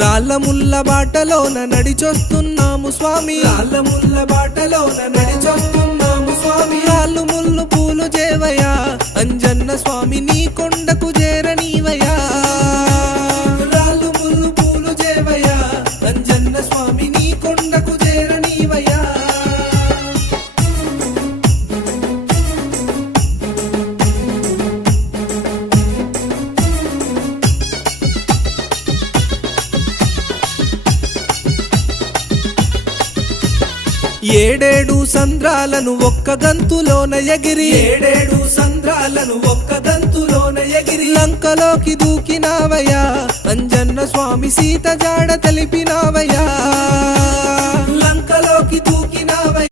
రాళ్ళముల్ల బాటలోన నడిచొస్తున్నాము స్వామి. రాళ్ళముల్ల బాటలోన నడిచొస్తున్నాము స్వామి. రాళ్ళు ముళ్ళు పూలు చేవయా అంజన్న స్వామి నీ కొండకు చే ఏడేడు సంద్రాలను ఒక్క గంతులోన ఎగిరి. ఏడేడు సంద్రాలను ఒక్క గంతులోన ఎగిరి. లంకలోకి దూకినావయ్యా. అంజన్న స్వామి సీత జాడ తెలిపినావయ్యా.